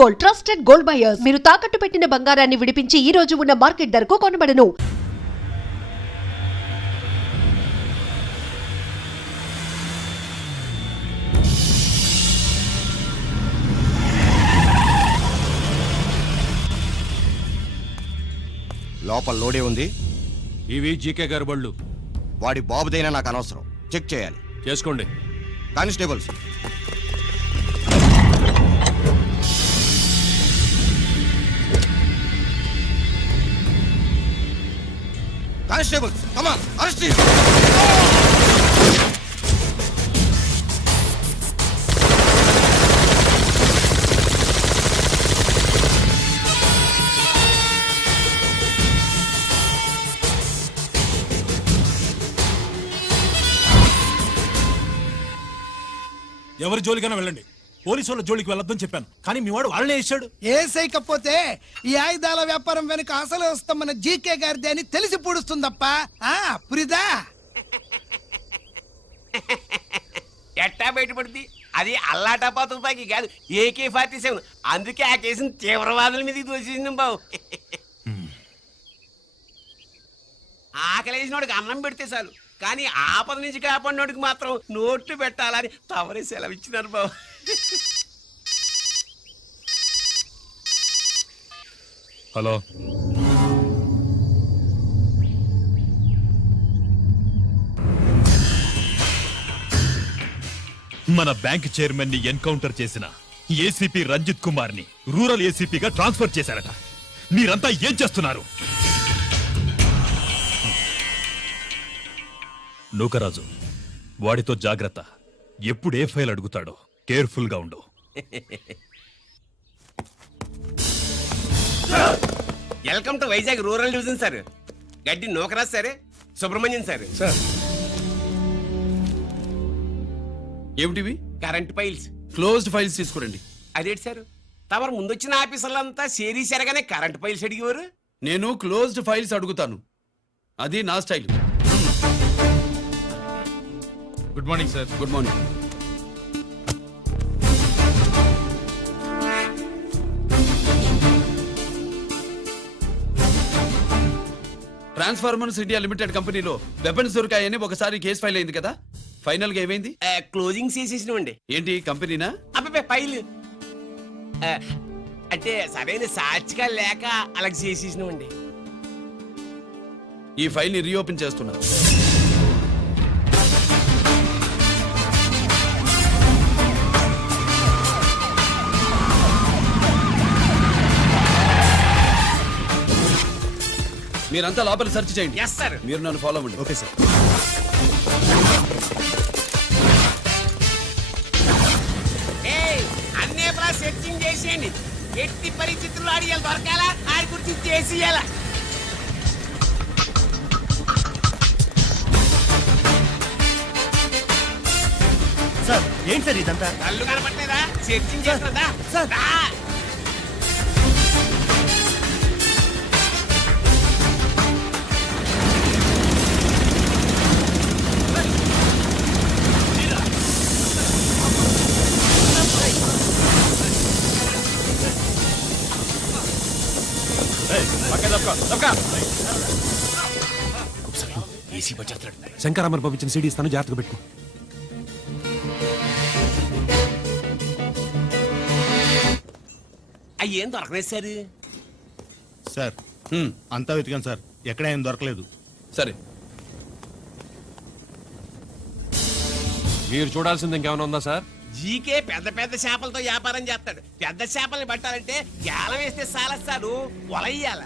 Gold trusted gold buyers మీరు తాకట్టు పెట్టిన బంగారాన్ని విడిపించి ఈ రోజు ఉన్న మార్కెట్ ధరకు కొనబడను. లోపల లోడే ఉంది. ఇవి జీకే గారి బళ్ళు. వాడి బాబుదైనా నాకు అనవసరం. చెక్ చేయాలి. చేసుకోండి. Constables, constables, come on, arrest him. ఎవరి జోలికైనా వెళ్ళండి, పోలీసు వాళ్ళ జోలికి వెళ్ళొద్దని చెప్పాను, కానీ మీ వాడు వాళ్ళనే ఇచ్చాడు. ఏసైకపోతే ఈ ఆయుధాల వ్యాపారం వెనుక అసలు వస్తామన్న జీకే గారిది అని తెలిసి పూడుస్తుందప్ప. పురిదా ఎట్టా బయటపడుతుంది? అది అల్లాటపా తుపాకి కాదు, AK-47. అందుకే ఆ కేసుని తీవ్రవాదుల మీదకి తోసేసింది బాబు. ఆకలేసినోడికి అన్నం పెడితే చాలు, కానీ ఆపద నుంచి కాపాడినోడికి మాత్రం నోట్లు పెట్టాలని తవరే సెలవు ఇచ్చినారు బాబు. హలో, మన బ్యాంక్ చైర్మన్ ని ఎన్కౌంటర్ చేసిన ఏసీపీ రంజిత్ కుమార్ ని రూరల్ ఏసీపీగా ట్రాన్స్ఫర్ చేశారట. మీరంతా ఏం చేస్తున్నారు? నూకరాజు, వాడితో జాగ్రత్త. ఎప్పుడు ఏ ఫైల్ అడుగుతాడో కేర్ఫుల్ గా ఉండు. Welcome to Vizag rural division sir. Gaddi Nookaraj sir, Subrahmanyam sir. ఏమిటివి? కరెంట్ ఫైల్స్, క్లోజ్డ్ ఫైల్స్ తీసుకురండి. అదేంటి సార్, తమరు ముందొచ్చిన ఆఫీసర్లంతా షేరీ సరగానే కరెంట్ ఫైల్స్ అడిగేవారు. నేను క్లోజ్డ్ ఫైల్స్ అడుగుతాను, అది నా style. Good morning sir. Good morning. Transformers India limited కంపెనీలో వెపన్స్ దొరికాయని ఒకసారి కేసు ఫైల్ అయింది కదా, ఫైనల్ గా ఏమైంది? క్లోజింగ్ చేసేసినవండి. ఏంటి కంపెనీనా? అబ్బాయి ఫైల్ అంటే సరైన సాక్షిగా లేక అలా చేసేసినవండి. ఈ ఫైల్ ని రీఓపెన్ చేస్తున్నా. మీరంతా లోపల సెర్చ్ చేయండి. Yes sir. మీరు నన్ను ఫాలో అవ్వండి. Okay sir. అన్నే సెర్చింగ్ చేసేయండి. ఎట్టి పరిస్థితుల్లో ఆడియాలు దొరకాలా, ఆడి గురించి చేసేయాలా. సార్ ఏంటి సార్ ఇదంతా? కళ్ళు కనపట్లేదా? సెర్చింగ్ చేస్తుందా సార్? ఏసీ పచ్చేస్తాడు. శంకరామర్ పంపించిన సీడీ ఇస్తాను, జాగ్రత్తగా పెట్టుకో. అయ్యేం దొరకలేదు సార్. సార్ అంతా వెతికాను సార్, ఎక్కడ ఏం దొరకలేదు. సరే, మీరు చూడాల్సింది ఇంకేమైనా ఉందా సార్? జీకే పెద్ద పెద్ద చేపలతో వ్యాపారం చేస్తాడు. పెద్ద చేపల్ని పట్టాలంటే గేలం వేస్తే సాలస్తాడు, వలయ్యాల.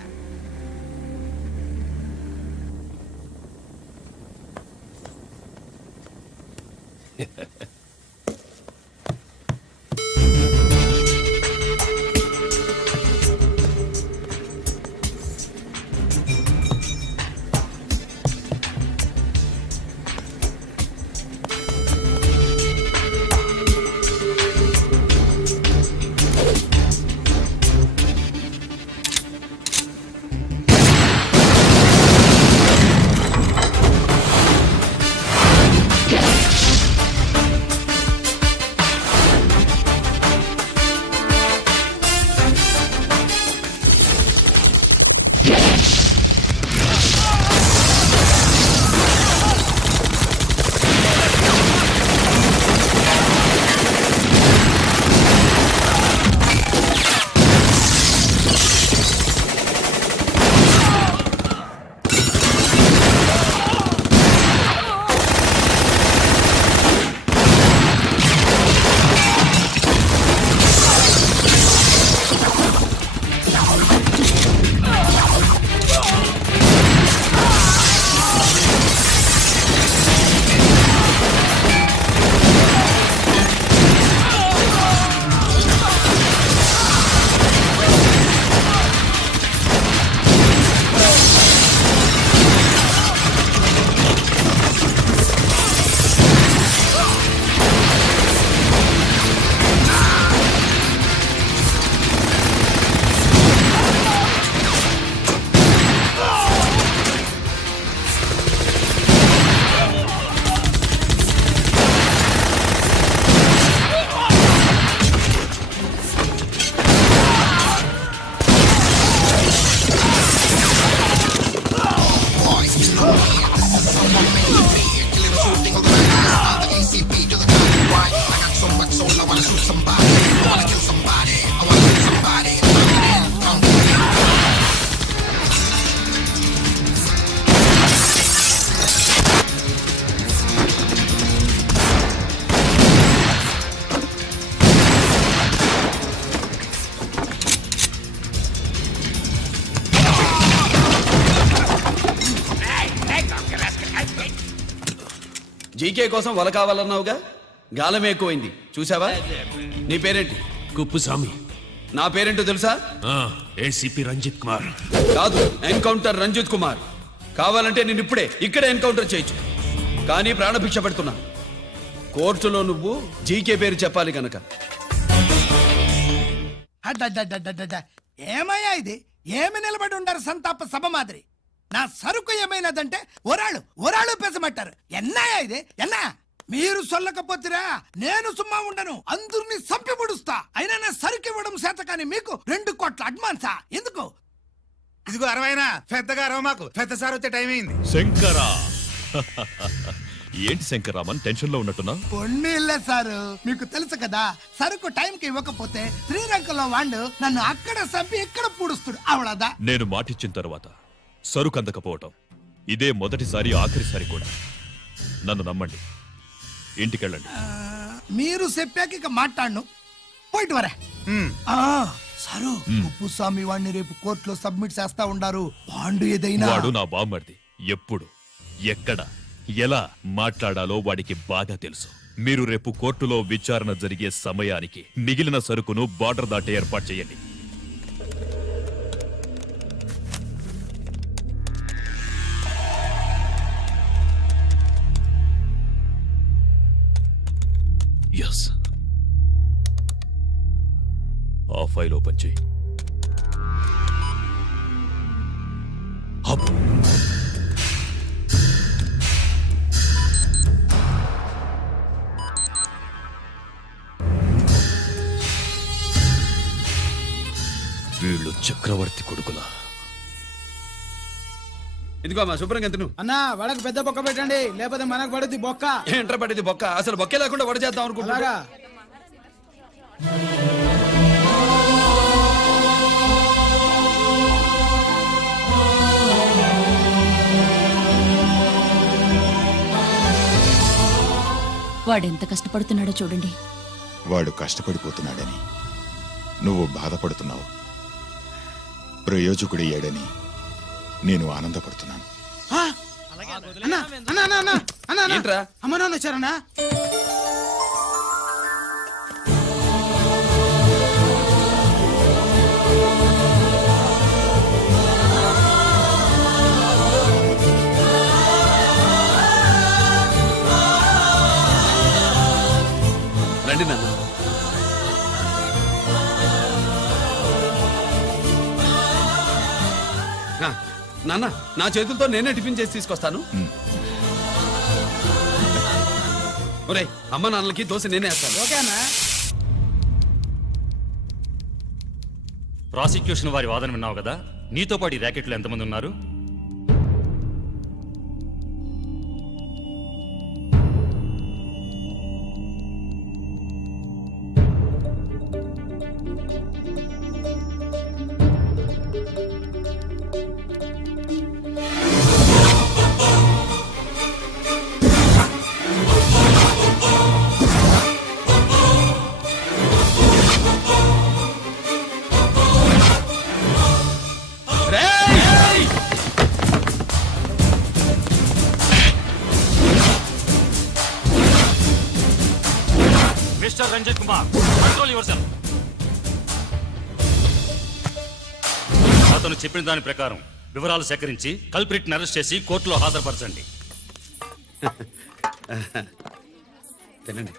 జీకే కోసం వల కావాలన్నావుగా గాలమే ఎక్కువైంది చూసావా. నీ పేరేంటి? కుప్పుస్వామి. నా పేరేంటో తెలుసా? ఏసీపీ రంజిత్ కుమార్. కాదు, ఎన్కౌంటర్ రంజిత్ కుమార్. కావాలంటే నేను ఇప్పుడే ఇక్కడే ఎన్కౌంటర్ చేయొచ్చు, కానీ ప్రాణభిక్ష పెడుతున్నా. కోర్టులో నువ్వు జీకే పేరు చెప్పాలి కనుక. అడ్డడ్డడ్డడ్డడ్డ. ఏమయ్యా ఇది? ఏమి నిలబడి ఉండారు సంతాప సభ మాదిరి? నా సరుకు ఏమైనదంటే ఒరాళ్ళు పెసమట్టారు. ఎన్నాయా ఇది? ఎన్నా మీరు సొల్లకపోతురా నేను సుమ్మా ఉండను, అందరిని సంపి పుడుస్తా. అయినా నా సరుకు ఇవ్వడం చేత కానీ మీకు 2 కోట్ల అడ్వాన్సా? ఎందుకు? ఇదిగో 60 పెద్దగా అరవ మాకు, పెద్ద సార్ వచ్చే టైం అయింది. శంకరా ఏంటి శంకరామన్ టెన్షన్ లో ఉన్నట్టున్నా? పొన్నీళ్ళే సారు, మీకు తెలుసు కదా, సరుకు టైంకి ఇవ్వకపోతే శ్రీరంగంలో వాండు నన్ను అక్కడ సంపి ఇక్కడ పూడుస్తుడు. అవడదా? నేను మాటిచ్చిన తర్వాత సరుకు అందకపోవటం ఇదే మొదటిసారి, ఆఖరిసారి కూడా. నన్ను నమ్మండి, ఇంటికెళ్ళండి. మీరు చెప్పాక ఇక మాట్లాడను. పోయిట్ వరే. సారు, ఉప్పుస్వామి వాడిని రేపు కోర్టులో సబ్మిట్ చేస్తా ఉండారు. వాండు ఏదైనా వాడు నా బామ్మర్ది. ఎప్పుడు, ఎక్కడ, ఎలా మాట్లాడాలో వాడికి బాగా తెలుసు. మీరు రేపు కోర్టులో విచారణ జరిగే సమయానికి మిగిలిన సరుకును బార్డర్ దాటే ఏర్పాటు చేయండి. ఎస్, ఆ ఫైల్ ఓపెన్ చేయి. అబ్బో. వీళ్ళు చక్రవర్తి కొడుకులా. ఇదిగో మా శుభ్రంగా తిను. అన్నా వాళ్ళకి పెద్ద బొక్క పెట్టండి, లేకపోతే మనకు పడుద్ది బొక్క. ఏంట్రా పడేది బొక్క? అసలు బొక్కే లేకుండా వడ చేద్దాం అనుకుంటున్నా. వాడెంత కష్టపడుతున్నాడో చూడండి. వాడు కష్టపడిపోతున్నాడని నువ్వు బాధపడుతున్నావు, ప్రయోజకుడయ్యాడని నేను ఆనందపడుతున్నాను. ఏంట్రా? అమ్మ నాన్న వచ్చారన్నా? రండి నాన్న. నాన్న, నా చేతులతో నేనే టిఫిన్ చేసి తీసుకొస్తాను. ఒరేయ్, అమ్మ నాన్నలకి దోశ నేనే వేస్తాను. ఓకేనా? ప్రాసిక్యూషన్ వారి వాదన విన్నావు కదా. నీతో పాటు ఈ ర్యాకెట్లు ఎంతమంది ఉన్నారు? Mister Ranjith Kumar, control yourself. అతను చెప్పిన దాని ప్రకారం వివరాలు సేకరించి కల్ప్రిట్ ని అరెస్ట్ చేసి కోర్టులో హాజరుపరచండి. తినండి.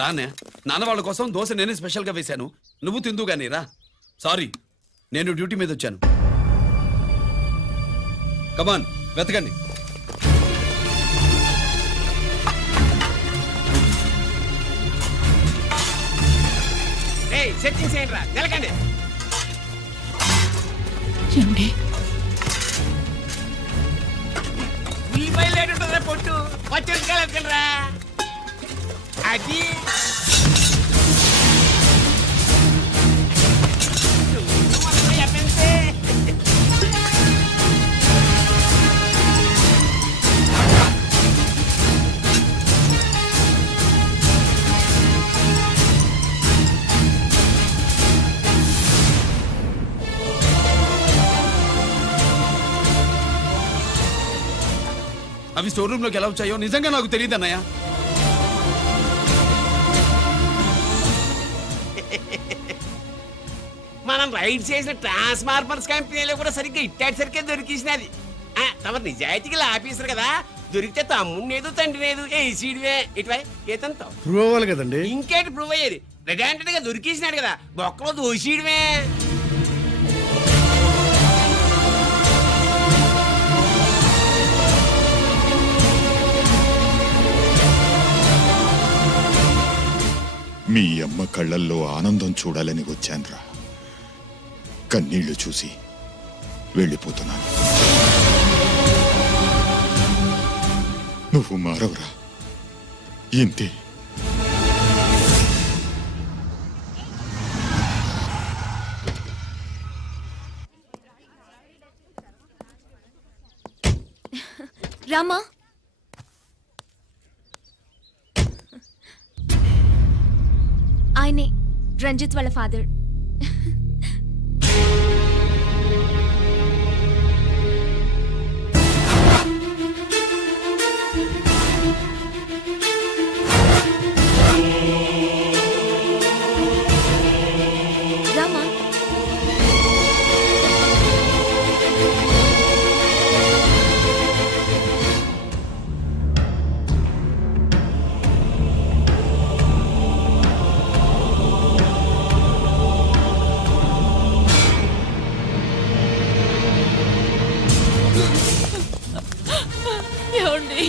రానే, నాన్న వాళ్ళ కోసం దోశ నేనే స్పెషల్ గా వేశాను, నువ్వు తిందు గానీ రా. సారీ, నేను డ్యూటీ మీద వచ్చాను. కమాన్, వెతకండి. సెట్టింగ్ చేయండి రా, నిలకండి. ఉల్లిపాయలు ఏంటుంటుందా పొట్టు? పచ్చిమిరపకాయలు రా. అది అవి స్టోర్ రూమ్ లోకి ఎలా వచ్చాయో నిజంగా నాకు తెలియదు అన్నయ్య. మనం రైడ్ చేసిన ట్రాన్స్ఫార్మర్స్ కంపెనీలో కూడా సరిగ్గా ఇట్టాడు సరిగ్గా దొరికేసినది. తమ నిజాయితీగా ఆఫీసర్ కదా, దొరికితే తమ్ముడినేదు తండ్రినేదు ఏసీడివే ఇటువై ఏతంతో ప్రూవ్ అవ్వాలి కదండి. ఇంకేంటి ప్రూవ్ అయ్యేది? రెడ్ గా దొరికేసినాడు కదా, బొక్కలో దోషీయడమే. మీ అమ్మ కళ్ళల్లో ఆనందం చూడాలని వచ్చాన్రా. కన్నీళ్లు చూసి వెళ్ళిపోతున్నాను. నువ్వు మారవురా, ఇంతే. రామా, ఆయనే రంజిత్ వాళ్ళ ఫాదర్. రామా, ఏమండి?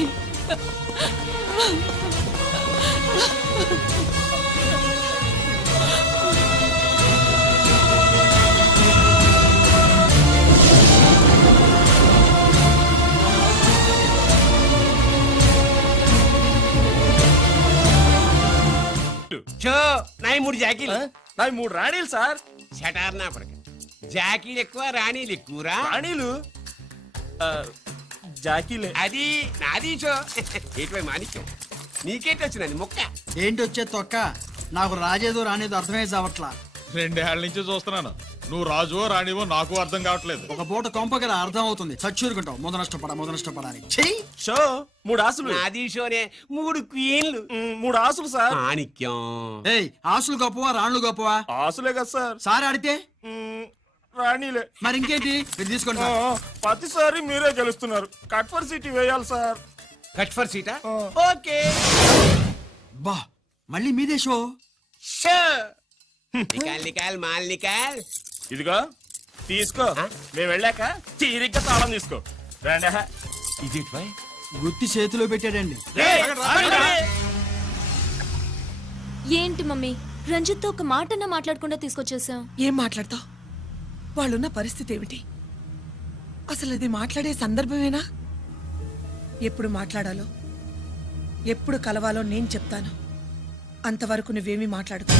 చో నాయి 3 జాకీలు. నాకు 3 రాణీలు సార్. షటార్ నా పడక. జాకీలు ఎక్కువ రాణీలు ఎక్కువరా? రాణీలు జాకీలే. అది నాది చో. ఏటివై మాణిక్యం, నీకేంటి వచ్చినది మొక్క? ఏంటి వచ్చే తొక్క? నాకు రాజేదో రానేదో అర్థమే చావట్లా. 2 ఏళ్ల నుంచి చూస్తున్నాను. నువ్వు రాజువో రాణివో నాకు అర్థం కావట్లేదు. ఒక పూట కొంప కదా అర్థం అవుతుంది. చచ్చూరుకుంటావు. మొద నష్టపడాలి. చెయ్యి. షో 3 ఆసులు. నాది షోనే 3 క్వీన్లు. 3 ఆసులు సార్. మాణిక్యం. ఏయ్, ఆసులు గొప్పవా రాణులు గొప్పవా? ఆసులే కదా సార్. సార్ ఆడితే రాణీలే. మరి ఇంకేంటి? మీరు తీసుకోండి. ప్రతిసారి మీరే గెలుస్తున్నారు. కట్ ఫర్ సిటీ వేయాలి సార్. కట్ ఫర్ సీటా? ఓకే. బా, మళ్ళీ మీదే షో. షో. నికాల్ మాల్ నికాల్. ఇదిగో తీసుకో. మేము వెళ్ళాక తీరిగ్గా తాళం తీసుకో. రండి. ఇది గుత్తి చేతిలో పెట్టాడండి. ఏంటి మమ్మీ, రంజిత్తో ఒక మాటన్నా మాట్లాడకుండా తీసుకొచ్చేసావు? ఏం మాట్లాడతావు? వాళ్ళున్న పరిస్థితి ఏమిటి? అసలు అది మాట్లాడే సందర్భమేనా? ఎప్పుడు మాట్లాడాలో, ఎప్పుడు కలవాలో నేను చెప్తాను. అంతవరకు నువ్వేమీ మాట్లాడుకో.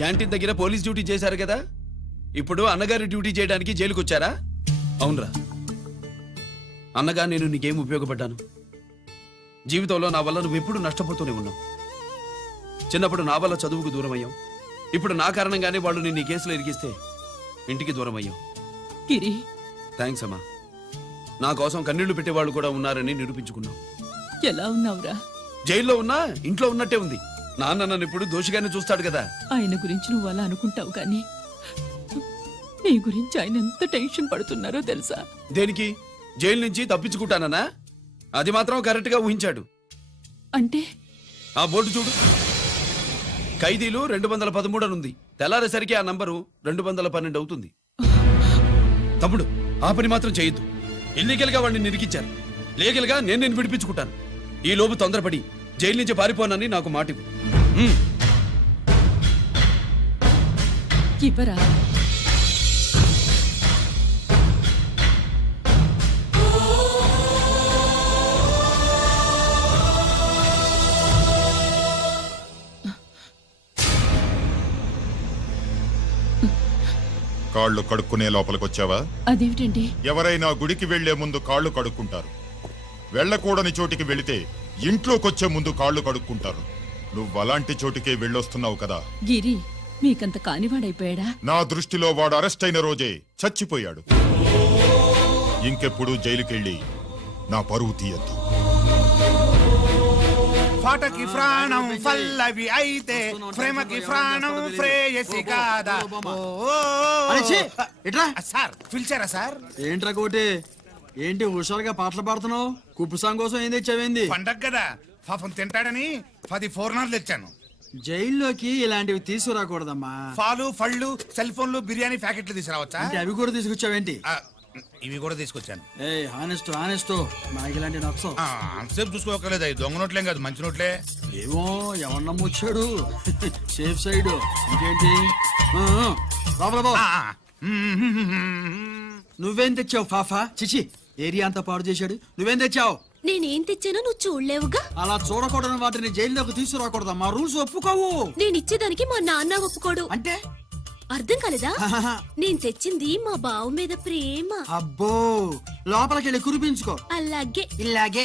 క్యాంటీన్ దగ్గర పోలీస్ డ్యూటీ చేశారు కదా, ఇప్పుడు అన్నగారి డ్యూటీ చేయడానికి జైలుకి వచ్చారా? అవునరా. అన్నగా నేను నీకేం ఉపయోగపడ్డాను? జీవితంలో నా వల్ల నువ్వు ఎప్పుడు నష్టపోతూనే ఉన్నావు. చిన్నప్పుడు నా వల్ల చదువుకు దూరం అయ్యావు. ఇప్పుడు నా కారణంగానే వాళ్ళు నేను ఈ కేసులో ఇరికిస్తే ఇంటికి దూరం అయ్యావు. గిరి, థ్యాంక్స్ అమ్మా. నా కోసం కన్నీళ్లు పెట్టేవాళ్ళు కూడా ఉన్నారని నిరూపించుకున్నావు. ఎలా ఉన్నావురా? జైల్లో ఉన్నా ఇంట్లో ఉన్నట్టే ఉంది. నాన్న నన్ను ఇప్పుడు దోషిగానే చూస్తాడు కదా. ఆయన గురించి నువ్వు అలా అనుకుంటావు కానీ నీ గురించి ఆయన ఎంత టెన్షన్ పడుతున్నారో తెలుసా? దేనికి? జైలు నుంచి తప్పించుకుంటానన్నా? అది మాత్రం కరెక్ట్ గా ఊహించాడు. అంటే ఆ బోర్డు చూడు. ఖైదీలు 213 అని ఉంది. తెల్లారేసరికి ఆ నంబరు 212 అవుతుంది. తమ్ముడు, ఆ పని మాత్రం చేయొద్దు. ఇల్లీగల్ గా వాడిని నిరికించారు. లీగల్ గా నేను విడిపించుకుంటాను. ఈ లోపు తొందరపడి జైలు నుంచి పారిపోనని నాకు మాట ఇవ్వు. ఇవ్వరా? కాళ్ళు కడుక్కునే లోపలికొచ్చావా? అదేమిటండి? ఎవరైనా గుడికి వెళ్లే ముందు కాళ్ళు కడుక్కుంటారు. వెళ్ళకూడని చోటికి వెళితే ఇంట్లోకొచ్చే ముందు కాళ్ళు కడుక్కుంటారు. నువ్వు అలాంటి చోటుకే వెళ్ళొస్తున్నావు కదా. గిరి మీకంత కానివాడైపోయాడా? నా దృష్టిలో వాడు అరెస్ట్ అయిన రోజే చచ్చిపోయాడు. ఇంకెప్పుడు జైలుకెళ్ళి నా పరువు తీయద్దు. పాటకి ప్రాణం పల్లవి అయితే ప్రేమకి ప్రాణం ప్రేయసి కాదా. సార్ పిలిచారా సార్? ఏంట్రా కోటి, ఏంటి హుషారుగా పాటలు పాడుతున్నావు? కుప్పు సాంగ్ కోసం ఏం తెచ్చావేంది? పండగ కదా పాపం తింటాడని 10 4 తెచ్చాను. జైల్లోకి ఇలాంటివి తీసుకురాకూడదమ్మా. పాలు పళ్ళు సెల్ ఫోన్లు బిర్యానీ ప్యాకెట్లు తీసుకురావచ్చా? అంటే అవి కూడా తీసుకొచ్చావేంటి? ఇవి కూడా తీసుకొచ్చాను. ఏ హానెస్ట్ హానెస్ట్, నాకు ఇలాంటి నచ్చవు. అంతసేపు చూసుకోకలేదు, అవి దొంగ నోట్లేం కాదు, మంచి నోట్లే. ఏమో ఎవరన్నా ముచ్చాడు. Safe side. ఇంకేంటి? లోపల పో. నువ్వేం తెచ్చావు ఫాఫా? చిచి, ఏరియా అంతా పాడు చేశాడు. నువ్వేం తెచ్చావు? నేనేం తెచ్చానో నువ్వు చూడలేవుగా. అలా చూడకూడని వాటిని జైల్లోకి తీసుకురాకూడదమ్మా. రూల్స్ ఒప్పుకోవు. నేను ఇచ్చేదానికి మా నాన్న ఒప్పుకోడు. అంటే అర్థం కాలేదా? నేను తెచ్చింది మా బావు మీద ప్రేమ. అబ్బో, లోపలికి వెళ్ళి కురిపించుకో. అలాగే ఇలాగే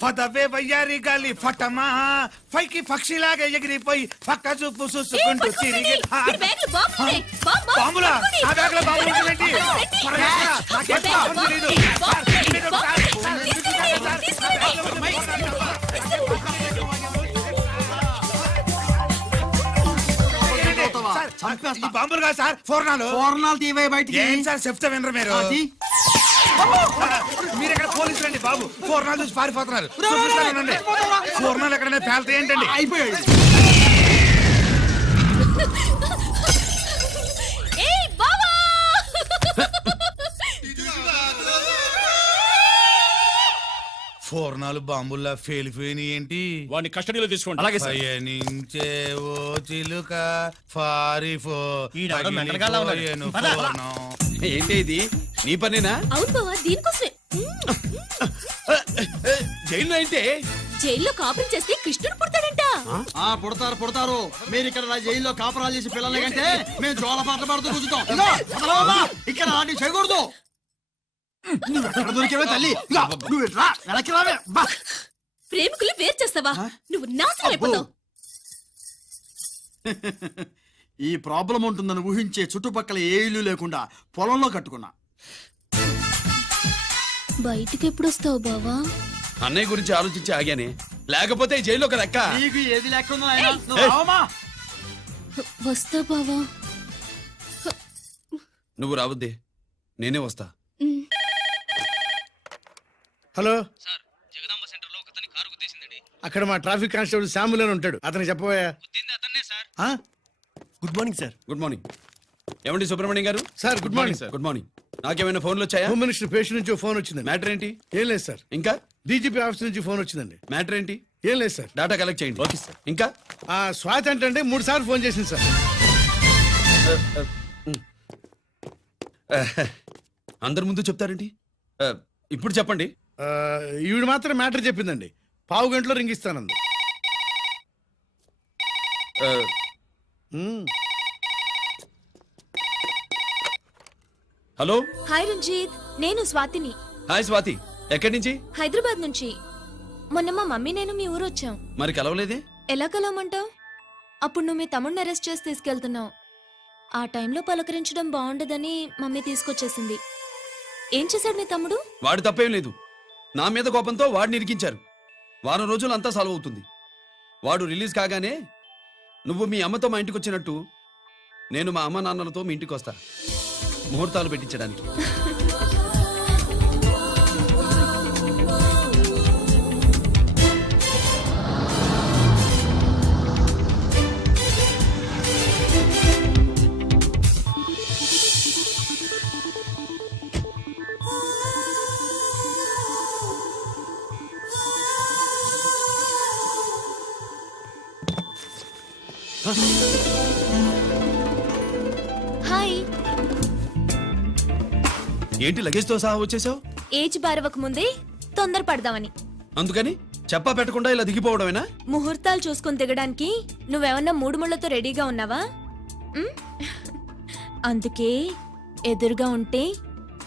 ఫదవే వయ్యారి గాలి ఫటమా పైకి పక్షిలాగా ఎగిరిపోయి పక్క చూపు చూసుకుంటూ తిరిగి. బాంబులా? ఆ బ్యాగ్లో బాంబులు ఉన్నాయేంటి? నాకేం బాంబులు తెలీదు. ఈ బాంబులు కాదు సార్, ఫోర్నాలు. పూర్ణాలు తీవే బయటికి. ఏం సార్ చెప్తే వినరు మీరు? మీరు ఎక్కడ పోలీసులు అండి బాబు? ఫోర్నాలు చూసి పారిపోతున్నారు. ఫోర్నాలు ఎక్కడైనా పేల్తాయి ఏంటండి? అయిపోయాడు. ఫోర్నాలు బాంబుల్లా ఫేలిపోయినాయి ఏంటి? వాడిని కస్టడీలో తీసుకోండి. అలాగే సార్. పయనించే ఓ చిలుక ఫారిఫో పగిలిపోయెను ఫోర్నం. ఏంటి ఇది? నీ పనేనా? అవును బావా, దీనికోసమే. జైల్లో ఏంటి? జైల్లో కాపురం చేస్తే కృష్ణుడు పుడతాడంట. పుడతారు. మీరు ఇక్కడ నా జైల్లో కాపరాలు చేసి పిల్లల కంటే మేము జోల పాటలు పాడుతూ కూర్చుంటాం. ఇదిగో, వదలవమ్మా. ఇక్కడ అలాంటివి చేయకూడదు. నువ్వు ఎక్కడ దొరికేవే తల్లి? ఇదిగో, నువ్వు ఇట్రా, వెనక్కి రావే. బా. ప్రేమికులు వేరు చేస్తావా? నువ్వు నాశనం అయిపోతావు. ఈ ప్రాబ్లం ఉంటుందని ఊహించే చుట్టుపక్కల ఏ ఇల్లు లేకుండా పొలంలో కట్టుకున్నా. బయటికి ఎప్పుడు వస్తావు బావా? అన్నయ్య గురించి ఆలోచించి ఆగానే, లేకపోతే ఈ జైల్లో ఒక లెక్క. నీకు ఏది లేకుండా నాయనా? నువ్వు రావమ్మా. వస్తా బావా. నువ్వు రావద్దే, నేనే వస్తా. హలో సార్, జగదాంబ సెంటర్ లో ఒకతని కారు గుద్దేసిందండి. అక్కడ మా ట్రాఫిక్ కానిస్టేబుల్ శామ్యుల్ అని ఉంటాడు, అతనికి చెప్పబోయా. Good morning sir. Good morning. ఏమండి సుబ్రహ్మణ్యం గారు? Sir good morning sir. Good morning. నాకేమైనా ఫోన్లు వచ్చాయా? హోమ్ మినిస్టర్ పేషెంట్ నుంచి ఫోన్ వచ్చింది. మ్యాటర్ ఏంటి? ఏం లేదు సార్. ఇంకా డీజీపీ ఆఫీస్ నుంచి ఫోన్ వచ్చిందండి. మ్యాటర్ ఏంటి? ఏం లేదు సార్. డేటా కలెక్ట్ చేయండి. Okay sir. ఇంకా స్వాతి అంటే 3 సార్లు ఫోన్ చేసింది సార్. అందరి ముందు చెప్తారేంటి? ఇప్పుడు చెప్పండి. ఈవిడ మాత్రం మ్యాటర్ చెప్పిందండి. 1/2 గంటలో రింగ్ ఇస్తానంది. హలో. హాయ్ రంజిత్, నేను స్వాతిని. హాయ్ స్వాతి. ఎక్కడి నుంచి? హైదరాబాద్ నుంచి. మొన్న మా మమ్మీ నేను మీ ఊరు వచ్చాం. మరి కలవలేదే? ఎలా కలవమంటావు? అప్పుడు నువ్వు మీ తమ్ముడిని అరెస్ట్ చేసి తీసుకెళ్తున్నావు. ఆ టైంలో పలకరించడం బాగుండదని మమ్మీ తీసుకొచ్చేసింది. ఏం చేశాడు మీ తమ్ముడు? వాడు తప్పేం లేదు. నా మీద కోపంతో వాడిని ఇరికించారు. వారం రోజులు అంతా సాల్వ్ అవుతుంది. వాడు రిలీజ్ కాగానే నువ్వు మీ అమ్మతో మా ఇంటికి వచ్చినట్టు నేను మా అమ్మ నాన్నలతో మీ ఇంటికి వస్తా, ముహూర్తాలు పెట్టించడానికి. హాయ్. ఏంటి లగేజ్తో సహా వచ్చేసావు? ఏజ్ బారవక ముందే తొందర పడదామని. అందుకని చెప్పా పెట్టకుండా ఇలా దిగిపోవడమేనా? ముహూర్తాలు చూసుకొని దిగడానికి నువ్వేమన్నా 3 ముళ్ళతో రెడీగా ఉన్నావా? అందుకే ఎదురుగా ఉంటే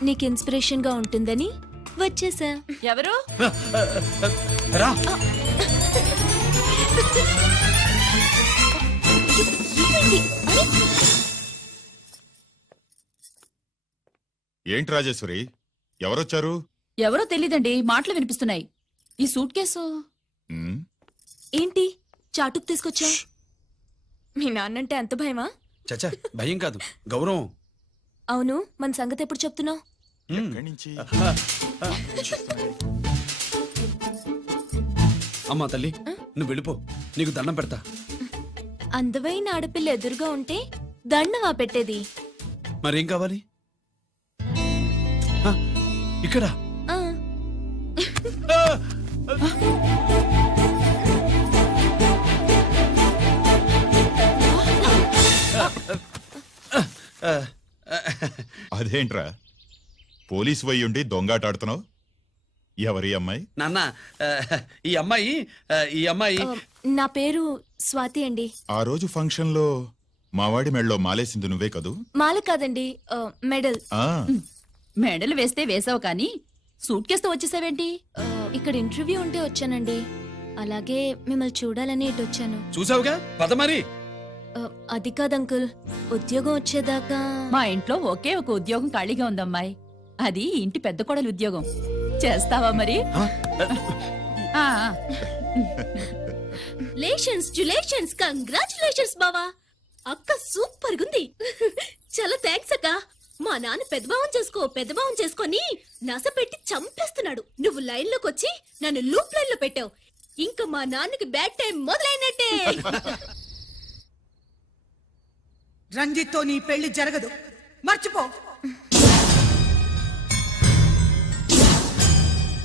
నీకు ఇన్స్పిరేషన్ గా ఉంటుందని వచ్చేసా. ఎవరు? రా ఏంటి రాజేశ్వరి ఎవరొచ్చారు? ఎవరో తెలీదండి, మాటలు వినిపిస్తున్నాయి. ఈ సూట్ కేసు ఉమ్, ఏంటి చాటుకు తీసుకొచ్చా? మీ నాన్నంటే అంత భయమా? చచ్చా భయం కాదు గౌరవం. అవును, మన సంగతి ఎప్పుడు చెప్తున్నావు? ఎక్కడి నుంచి? అమ్మా తల్లి నువ్వు వెళ్ళిపో, నీకు దండం పెడతా. అందమైన ఆడపిల్ల ఎదురుగా ఉంటే దండవా పెట్టేది? మరేం కావాలి? ఆ, ఇక్కడ ఆ, అదేంట్రా పోలీసు వయ్యుండి దొంగాటాడుతున్నావు? ఎవరి అమ్మాయి? నాన్న ఈ అమ్మాయి నా పేరు స్వాతి అండి. ఆ రోజు ఫంక్షన్ లో మావాడి మెళ్ళలో మాలేసింది నువ్వే కదూ? మాల కాదండి, మెడల్. ఆ, మెడలు వేస్తే వేసావు కానీ సూట్ కేసుతో వచ్చేసావేంటి? ఇక్కడ ఇంటర్వ్యూ ఉంటే వచ్చానండి. అలాగే మిమ్మల్ని చూడాలని ఇటు వచ్చాను. చూసావుగా పద మరి. అది కాదు అంకుల్, ఉద్యోగం వచ్చేదాకా. మా ఇంట్లో ఒకే ఒక ఉద్యోగం ఖాళీగా ఉందమ్మాయి, అది ఇంటి పెద్ద కోడలు ఉద్యోగం. చేస్తావా మరి? ఆ, లేషన్స్ కంగ్రాచులేషన్స్ బావా. అక్క సూపర్ గుంది. చాలా థ్యాంక్స్ అక్క. మా నాన్న పెద్దభావం చేసుకొని నస పెట్టి చంపేస్తున్నాడు. నువ్వు లైన్ లోకి వచ్చి నన్ను లూప్ లైన్ లో పెట్టావు. ఇంకా మా నాన్నకి బ్యాడ్ టైం మొదలైనట్టే. రంజిత్తో నీ పెళ్లి జరగదు, మర్చిపో.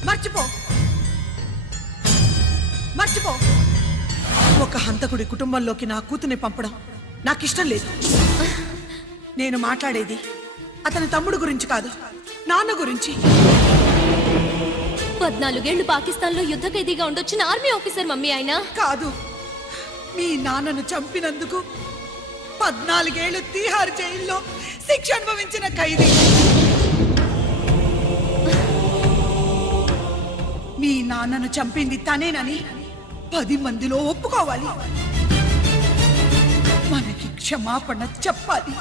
మర్చిపో మర్చిపో. ఒక హంతకుడి కుటుంబంలోకి నా కూతుర్ని పంపడం నాకిష్టం లేదు. నేను మాట్లాడేది అతని తమ్ముడు గురించి కాదు, నాన్న గురించి. 14 ఏళ్లు పాకిస్తాన్ లో యుద్ధ ఖైదీగా ఉండొచ్చిన ఆర్మీ ఆఫీసర్ మమ్మీ ఆయన. కాదు, మీ నాన్నను చంపినందుకు 14 ఏళ్లు తీహార్ జైల్లో శిక్ష అనుభవించిన ఖైదీ. మీ నాన్నను చంపింది తనేనని 10 మందిలో ఒప్పుకోవాలి. మనకి క్షమాపణ చెప్పాలి.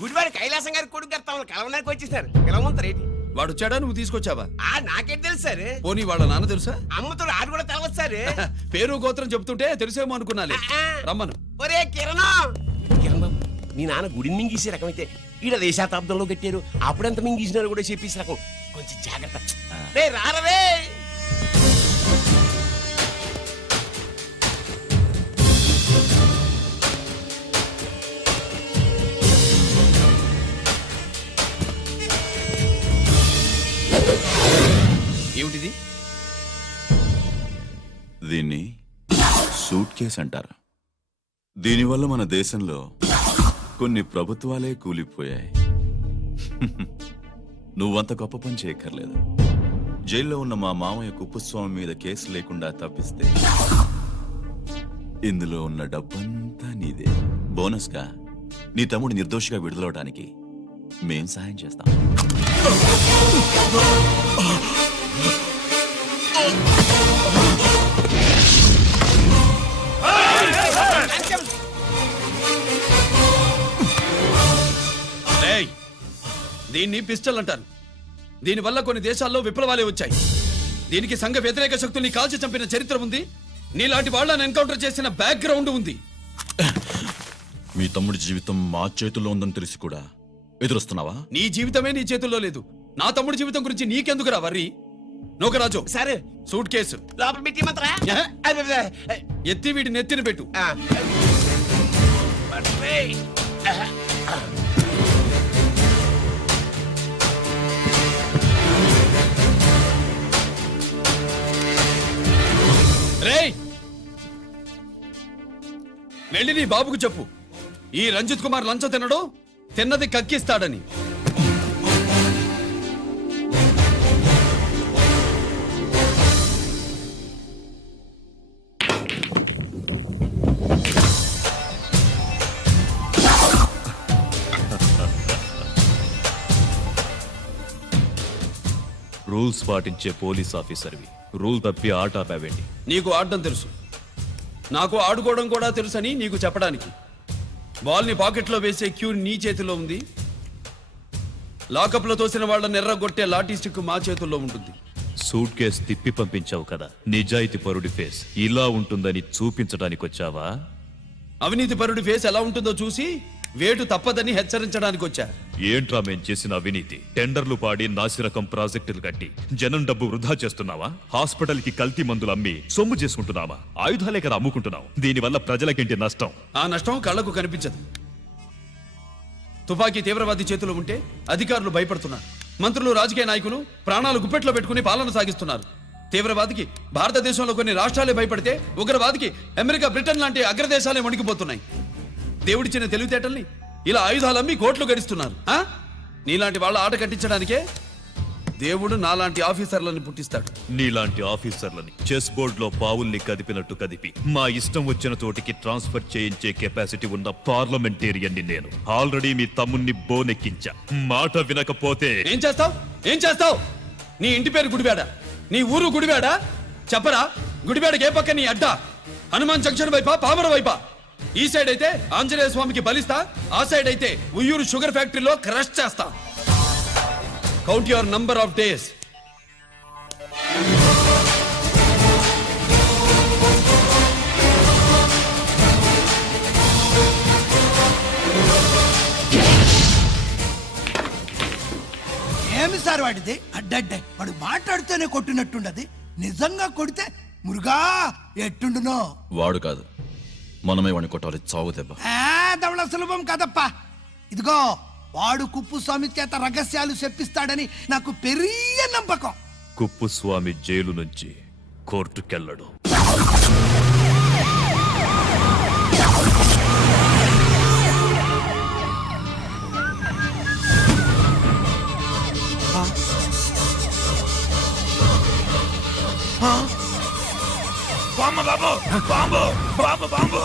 గుడివాడి కైలాసం గారి కొడుకు గారు తమను కలవడానికి వచ్చేసారు. పిలవమంటారు ఏంటి? వాడు వచ్చాడా నువ్వు తీసుకొచ్చావా? నాకేం తెలుసు సార్. పోనీ వాళ్ళ నాన్న తెలుసా? అమ్మతో ఆడు కూడా తెలవచ్చు సార్. పేరు గోత్రం చెప్తుంటే తెలిసేమో అనుకున్నాలే. రమ్మను. ఒరే కిరణ్ బాబు, మీ నాన్న గుడిని మింగేసే రకమైతే ఈడ దేశాతాబ్దంలో కట్టారు. అప్పుడెంత మింగేసినారు కూడా చెప్పేసి రకం. కొంచెం జాగ్రత్త. రే రారవే. ఏమిటిది? దీన్ని సూట్ కేస్ అంటారు. దీనివల్ల మన దేశంలో కొన్ని ప్రభుత్వాలే కూలిపోయాయి. నువ్వంత గొప్ప పని చేయక్కర్లేదు. జైల్లో ఉన్న మా మామయ్య కుప్పస్వామి మీద కేసు లేకుండా తప్పిస్తే ఇందులో ఉన్న డబ్బంతా నీదే. బోనస్గా నీ తమ్ముడు నిర్దోషిగా విడుదలవడానికి మేం సాయం చేస్తాం. దీన్ని పిస్టల్ అంటారు. దీనివల్ల కొన్ని దేశాల్లో విప్లవాలే వచ్చాయి. దీనికి సంఘ వ్యతిరేక శక్తుల్ని కాల్చి చంపిన చరిత్ర ఉంది. నీలాంటి వాళ్ళని ఎన్కౌంటర్ చేసిన బ్యాక్గ్రౌండ్ ఉంది. మీ తమ్ముడి జీవితం మా చేతుల్లో ఉందని తెలిసి కూడా ఎదురొస్తున్నావా? నీ జీవితమే నీ చేతుల్లో లేదు. నా తమ్ముడి జీవితం గురించి నీకెందుకురా వర్రీ? నోకరాజు సరే, సూట్ కేసు లోపల పెట్టి మంత్రా ఎత్తి వీడి నెత్తిన పెట్టు. రేయ్ వెళ్ళి నీ బాబుకు చెప్పు ఈ రంజిత్ కుమార్ లంచం తినడు, తిన్నది కక్కిస్తాడని. రూల్స్ పాటించే పోలీస్ ఆఫీసర్వి రూల్ తప్పి ఆట ఆపావేంటి? నీకు ఆడడం తెలుసు, నాకు ఆడుకోవడం కూడా తెలుసని నీకు చెప్పడానికి. బాల్ని పాకెట్లో వేసే క్యూ నీ చేతిలో ఉంది, లాకప్లో తోసిన వాళ్ళని ఎర్రగొట్టే లాఠీ స్టిక్ మా చేతుల్లో ఉంటుంది. సూట్ కేస్ తిప్పి పంపించావు కదా, నిజాయితీ పరుడి ఫేస్ ఇలా ఉంటుందని చూపించడానికి వచ్చావా? అవినీతి పరుడి ఫేస్ ఎలా ఉంటుందో చూసి వేటు తప్పదని హెచ్చరించడానికి వచ్చా. ఏంట్రా మేం చేసిన అవినీతి? టెండర్లు పాడి నాసిరకం ప్రాజెక్టులు కట్టి జనం డబ్బు వృధా చేస్తున్నావా? హాస్పిటల్ కి కల్తీ మందులు అమ్మి సొమ్ము చేసుకుంటున్నావా? ఆయుధాలే కదా అమ్ముకుంటున్నావు. దీనివల్ల ప్రజలకేంటి నష్టం? ఆ నష్టం కళ్లకు కనిపించదు. తుపాకీ తీవ్రవాది చేతిలో ఉంటే అధికారులు భయపడుతున్నారు, మంత్రులు రాజకీయ నాయకులు ప్రాణాలు గుప్పెట్లో పెట్టుకుని పాలన సాగిస్తున్నారు. తీవ్రవాదికి భారతదేశంలో కొన్ని రాష్ట్రాలే భయపడితే ఉగ్రవాదికి అమెరికా, బ్రిటన్ లాంటి అగ్రదేశాలే వణికిపోతున్నాయి. దేవుడిచ్చిన తెలివితేటల్ని ఇలా ఆయుధాలమ్మి కోట్లు గడిస్తున్నారు. నీలాంటి వాళ్ళ ఆట కట్టించడానికే దేవుడు నాలాంటి ఆఫీసర్లను పుట్టిస్తాడు. నీలాంటి ఆఫీసర్లని చెస్ బోర్డ్ లో పావుల్ని కదిపినట్టు కదిపి మా ఇష్టం వచ్చిన చోటికి ట్రాన్స్ఫర్ చేయించే కెపాసిటీ ఉన్న పార్లమెంటేరియన్ని నేను. ఆల్రెడీ మీ తమ్ముణ్ణి బోనెక్కించా. మాట వినకపోతే ఏం చేస్తావు? ఏం చేస్తావు? నీ ఇంటి పేరు గుడివాడ, నీ ఊరు గుడివాడ. చెప్పరా, గుడివాడకి ఏ పక్క నీ అడ్డా? హనుమాన్ జంక్షన్ వైపా, పామర వైపా? ఈ సైడ్ అయితే ఆంజనేయ స్వామికి బలిస్తా, ఆ సైడ్ అయితే ఉయ్యూరు షుగర్ ఫ్యాక్టరీలో క్రష్ చేస్తా. Count your number of days. ఏమి సార్ వాడిది? అడ్డడ్డే వాడు మాట్లాడితేనే కొట్టినట్టుండది. నిజంగా కొడితే మురుగా ఎట్టుండునో. వాడు కాదు, మనమే వాడిని కొట్టాలి. చావు దెబ్బ. దవళ సులభం కదప్పా. ఇదిగో వాడు కుప్పుస్వామి చేత రహస్యాలు చెప్పిస్తాడని నాకు పెరియ నమ్మకం. కుప్పుస్వామి జైలు నుంచి కోర్టుకెళ్ళడు. బాంబు బాబు, బాంబు బాబు, బాంబు.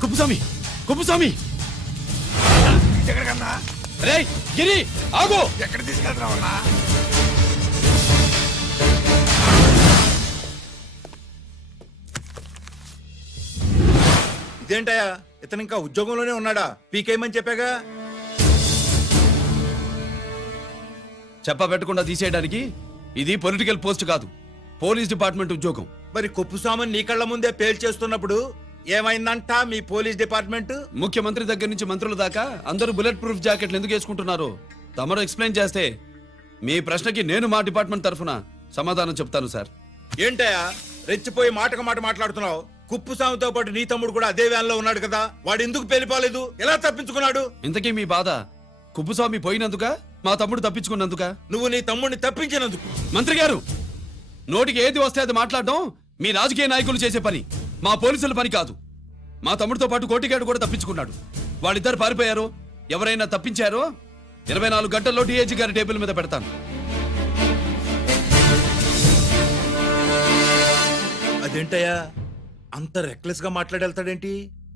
కుప్పుస్వామి, కుప్పుస్వామి. ఎక్కడికన్నా? రే గిరి, ఆగు. ఎక్కడ తీసుకెళ్తున్నావన్నా? ఇదేంటయ్యా, ఇతను ఇంకా ఉద్యోగంలోనే ఉన్నాడా? పీకేయమని చెప్పాగా. చెప్ప పెట్టకుండా తీసేయడానికి ఇది పొలిటికల్ పోస్ట్ కాదు, పోలీస్ డిపార్ట్మెంట్ ఉద్యోగం. మరి కుప్పుస్వామిని నీ కళ్ళ ముందే పేల్చేస్తున్నప్పుడు ఏమైందంట మీ పోలీస్ డిపార్ట్మెంట్? ముఖ్యమంత్రి దగ్గర నుంచి మంత్రుల దాకా అందరూ బుల్లెట్ ప్రూఫ్ జాకెట్లు ఎందుకు వేసుకుంటున్నారు తమరు ఎక్స్ప్లెయిన్ చేస్తే మీ ప్రశ్నకి నేను మా డిపార్ట్మెంట్ తరఫున సమాధానం చెప్తాను సార్. ఏంటయ్యా రెచ్చిపోయి మాటకు మాట మాట్లాడుతున్నావు? కుప్పుస్వామితో పాటు నీ తమ్ముడు కూడా అదే వ్యాన్ లో ఉన్నాడు కదా, వాడు ఎందుకు పేలిపోలేదు? ఎలా తప్పించుకున్నాడు? ఇంతకీ మీ బాధ కుప్పుస్వామి పోయినందుక, మా తమ్ముడు తప్పించుకున్నందుక? నువ్వు నీ తమ్ముడిని తప్పించినందుకు. మంత్రి గారు, నోటికి ఏది వస్తే అది మాట్లాడడం మీ రాజకీయ నాయకులు చేసే పని, మా పోలీసుల పని కాదు. మా తమ్ముడితో పాటు కోటిగాడు కూడా తప్పించుకున్నాడు. వాళ్ళిద్దరు పారిపోయారు. ఎవరైనా తప్పించారో 24 గంటల్లో డిఐజీ గారి టేబుల్ మీద పెడతాను. అదేంటయ్యా అంత రెక్లెస్ గా మాట్లాడేళ్తాడేంటి?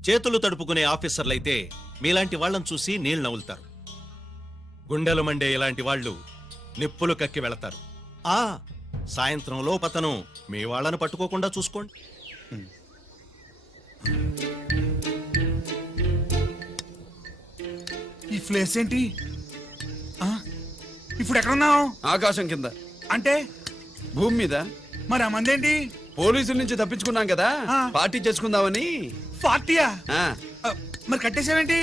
చేతులు తడుపుకునే ఆఫీసర్లైతే మీలాంటి వాళ్ళని చూసి నీళ్ళు నవ్వులుతారు. గుండెలు మండే ఇలాంటి వాళ్ళు నిప్పులు కక్కి వెళతారు. సాయంత్రంలో పతను మీ వాళ్ళని పట్టుకోకుండా చూసుకోండి. ఈ ప్లేస్ ఏంటి? ఇప్పుడు ఎక్కడున్నావు? ఆకాశం కింద. అంటే భూమి మీద మరి ఆ మందేంటి? పోలీసుల నుంచి తప్పించుకున్నాం కదా పార్టీ చేసుకుందామని. పార్టీయా? ఆ, మరి కట్టేసావేంటి?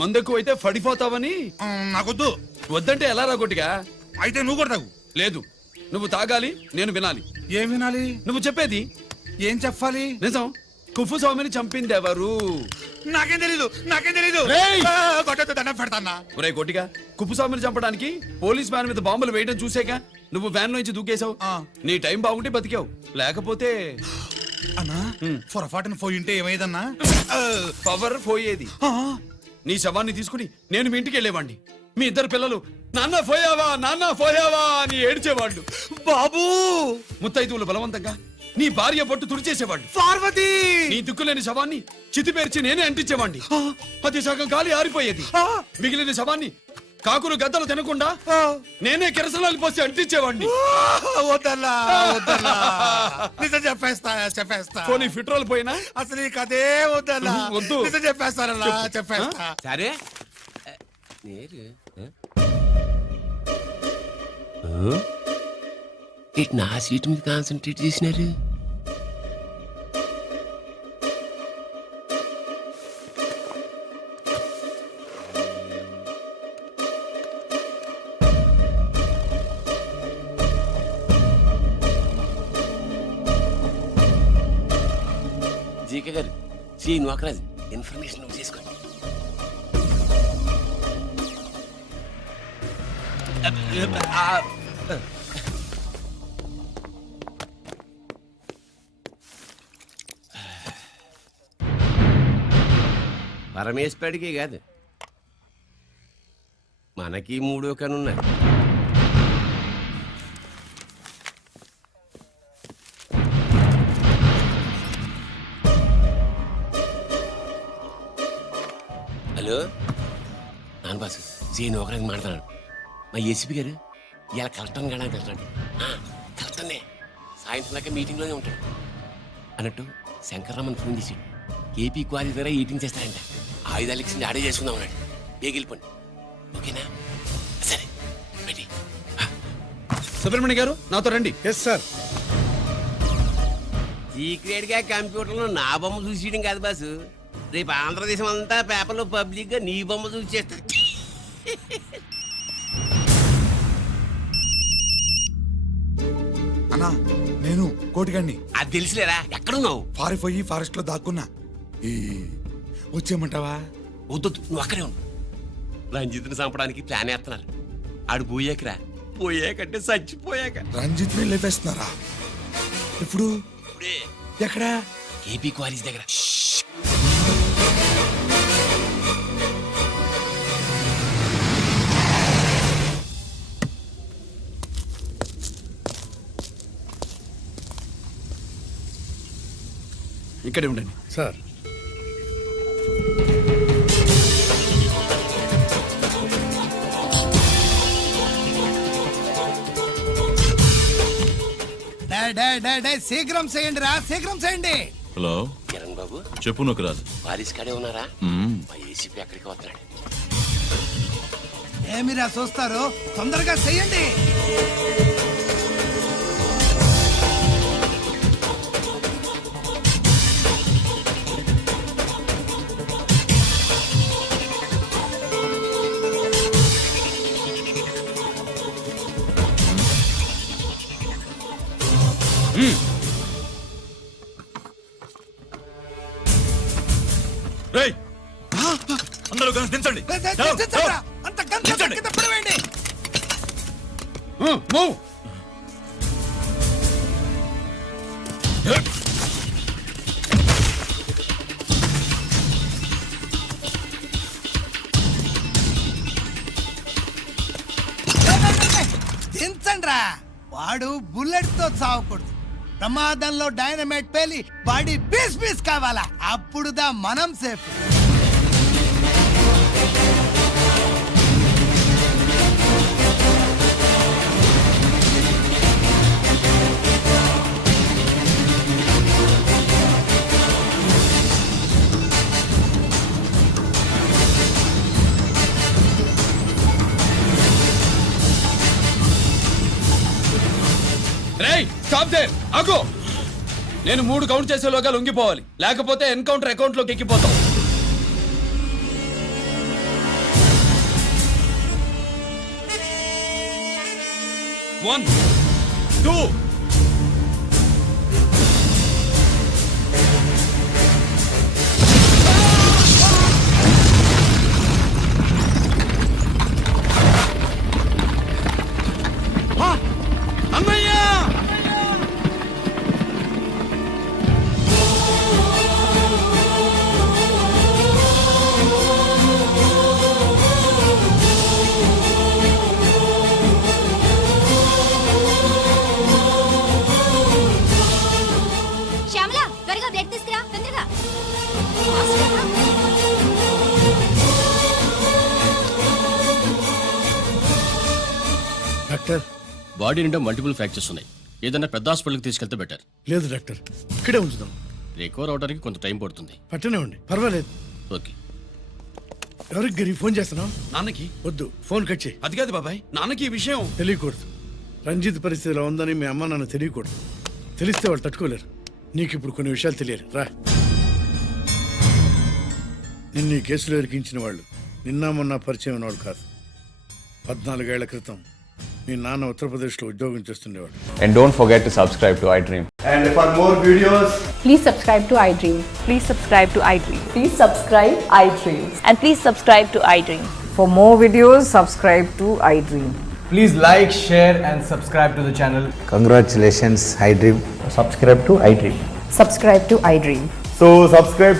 మందెక్కువ అయితే పడిపోతావని. నాకొద్దు. వద్దంటే ఎలా రా కొట్టిగా? అయితే నువ్వు కూడా తాగు. లేదు, నువ్వు తాగాలి, నేను వినాలి. ఏం వినాలి? నువ్వు చెప్పేది. ఏం చెప్పాలి? నిజం. కుఫు స్వామిని చంపింది ఎవరు? నాకేం తెలీదు, నాకేం తెలీదు. రేయ్! కొట్టద్దు, దండం పెడతానా. ఒరే కొట్టిగా, కుప్పుస్వామిని చంపడానికి పోలీస్ వ్యాన్ మీద బాంబులు వేయడం చూసాక నువ్వు వ్యాన్ నుంచి దూకేశావు. నీ టైం బాగుంటే బతికావు, లేకపోతే అన్నా పొరపాటున పోయింటే ఏమైందన్నా? పవర్ పోయేది. నీ శవాన్ని తీసుకుని నేను మీ ఇంటికి వెళ్ళేవాడిని. మీ ఇద్దరు పిల్లలు నాన్న పోయావా, నాన్న పోయావా అని ఏడ్చేవాళ్ళు. బాబు, ముత్తైదువులు బలవంతంగా నీ భార్య బొట్టు తుడిచేసేవాళ్ళు. పార్వతి, నీ దిక్కులేని శవాన్ని చితిపేర్చి నేనే అంటించేవాడిని. అది సగం గాలి ఆరిపోయేది. మిగిలిన శవాన్ని కాకులు గద్దలు తినకుండా నేనే కిరసనాలు పోసి అంటించేవాడిని. వద్దన్నా, వద్దన్నా. నిజం చెప్పేస్తా. పోనీ ఫిట్రోల్ పోయినా అసలు ఈ కథే వద్దన్నా. వద్దు. నిజం చెప్పేస్తానన్నా, చెప్పేస్తా. సరే ఇటు నా సీట్ మీద కాన్సన్ట్రేట్ చేసినారు. జీకే గారు, శ్రీ నోకరాజ్ ఇన్ఫర్మేషన్ నువ్వు చేసుకోండి. పరమేశ్వరుడికి కాదు, మనకి మూడో కనున్నాయి. హలో నాన్న బాసు, సీఎన్ ఒకరికి మాట్లాడుతున్నాను. మా ఏసీపీ గారు ఇలా కలెక్టర్ని కాడానికి వెళ్తాడు. కలెక్టర్నే సాయంత్రం దాకా మీటింగ్లోనే ఉంటాడు అన్నట్టు. శంకర్రామన్ ఫోన్ చేసాడు. ఏపీ క్వారీ ద్వారా ఈటింగ్ చేస్తారంట. ఆయుధాలు ఇచ్చింది ఆడే చేసుకుందాం అన్నాడు. బేగిలిపోండి, ఓకేనా? సరే రెడీ. సుబ్రహ్మణ్య గారు నాతో రండి. Yes sir. సీక్రెట్ గా కంప్యూటర్లో నా బొమ్మ చూసేయడం కాదు బాసు. రేపు ఆంధ్రదేశం అంతా పేపర్లో పబ్లిక్ గా నీ బొమ్మ చూసి చేస్తారు. అన్నా, నేను కోటిగాడిని. అది తెలిసిలేరా? ఎక్కడున్నావు? పారిపోయి ఫారెస్ట్ లో దాక్కున్నా. వచ్చేయమంటావా? వద్దు, నువ్వు అక్కడే ఉండు. రంజిత్ని చంపడానికి ప్లాన్ వేస్తున్నారు. ఆడు పోయాకరా, పోయాకంటే చచ్చిపోయాక. రంజిత్ ని లేపేస్తున్నారా? ఇప్పుడు ఇప్పుడే ఎక్కడా? ఏపీ క్వారీస్ దగ్గర. ఇక్కడే ఉండండి సార్. శీఘ్రం చేయండి రా, శీఘ్రం చేయండి. హలో కిరణ్ బాబు, చెప్పు నొకరాజు. వారిస్ కాడే ఉన్నారా? మా ఏసీపీ ఎక్కడికి వస్తున్నాడు. ఏమిరా చూస్తారు, తొందరగా చెయ్యండి. రేయ్, అందరూ కలిసి దించండి. అంత గంట కింద పడవేయండి. మూవ్. దించండి రా. వాడు బుల్లెట్ తో చావకూడదు. ప్రమాదంలో డైనమైట్ పేలి బాడీ పీస్ పీస్ కావాలా, అప్పుడుదా మనం సేఫ్. రేయ్ స్టాప్ దేర్ ఆగు. నేను 3 కౌంట్ చేసేలోగా లొంగిపోవాలి, లేకపోతే ఎన్కౌంటర్ అకౌంట్ లోకి ఎక్కిపోతాం. 1 2 అన్నయ్య. శ్యామల త్వరగా బ్లడ్ తీసుకురా తొందరగా. డాక్టర్ బాడీ నిండా మల్టిపుల్ ఫ్రాక్చర్స్ ఉన్నాయి. ఏదైనా పెద్ద హాస్పిటల్కి తీసుకెళ్తే బెటర్. లేదు డాక్టర్, ఇక్కడే ఉంచుదాం. రికవర్ అవడానికి కొంత టైం పడుతుంది. పట్టనే ఉండి పర్వాలేదు. ఓకే. ఎవరికి గరి ఫోన్ చేస్తున్నావు? నాన్నకి. వద్దు, ఫోన్ కట్ చేయి. అది కాదు బాబాయ్, నాన్నకి ఈ విషయం తెలియకూడదు. రంజిత్ పరిస్థితిలో ఉందని మీ అమ్మ నాన్న తెలియకూడదు. తెలిస్తే వాళ్ళు తట్టుకోలేరు. నీకు ఇప్పుడు కొన్ని విషయాలు తెలియాలి. రా. నిన్ను ఈ కేసులో ఇరికించిన వాళ్ళు నిన్న మొన్న పరిచయం ఉన్నవాడు కాదు. 14 ఏళ్ల క్రితం మీ నాన్న ఉత్తరప్రదేశ్లో ఉద్యోగం చేస్తుండేవాడు. And don't forget to subscribe to iDream. And for more videos, please subscribe to iDream. Please subscribe to iDream. Please subscribe iDream. And please subscribe to iDream. For more videos, subscribe to iDream. Please like, share and subscribe to the channel. congratulations, iDream. Subscribe to iDream. Subscribe to iDream. So subscribe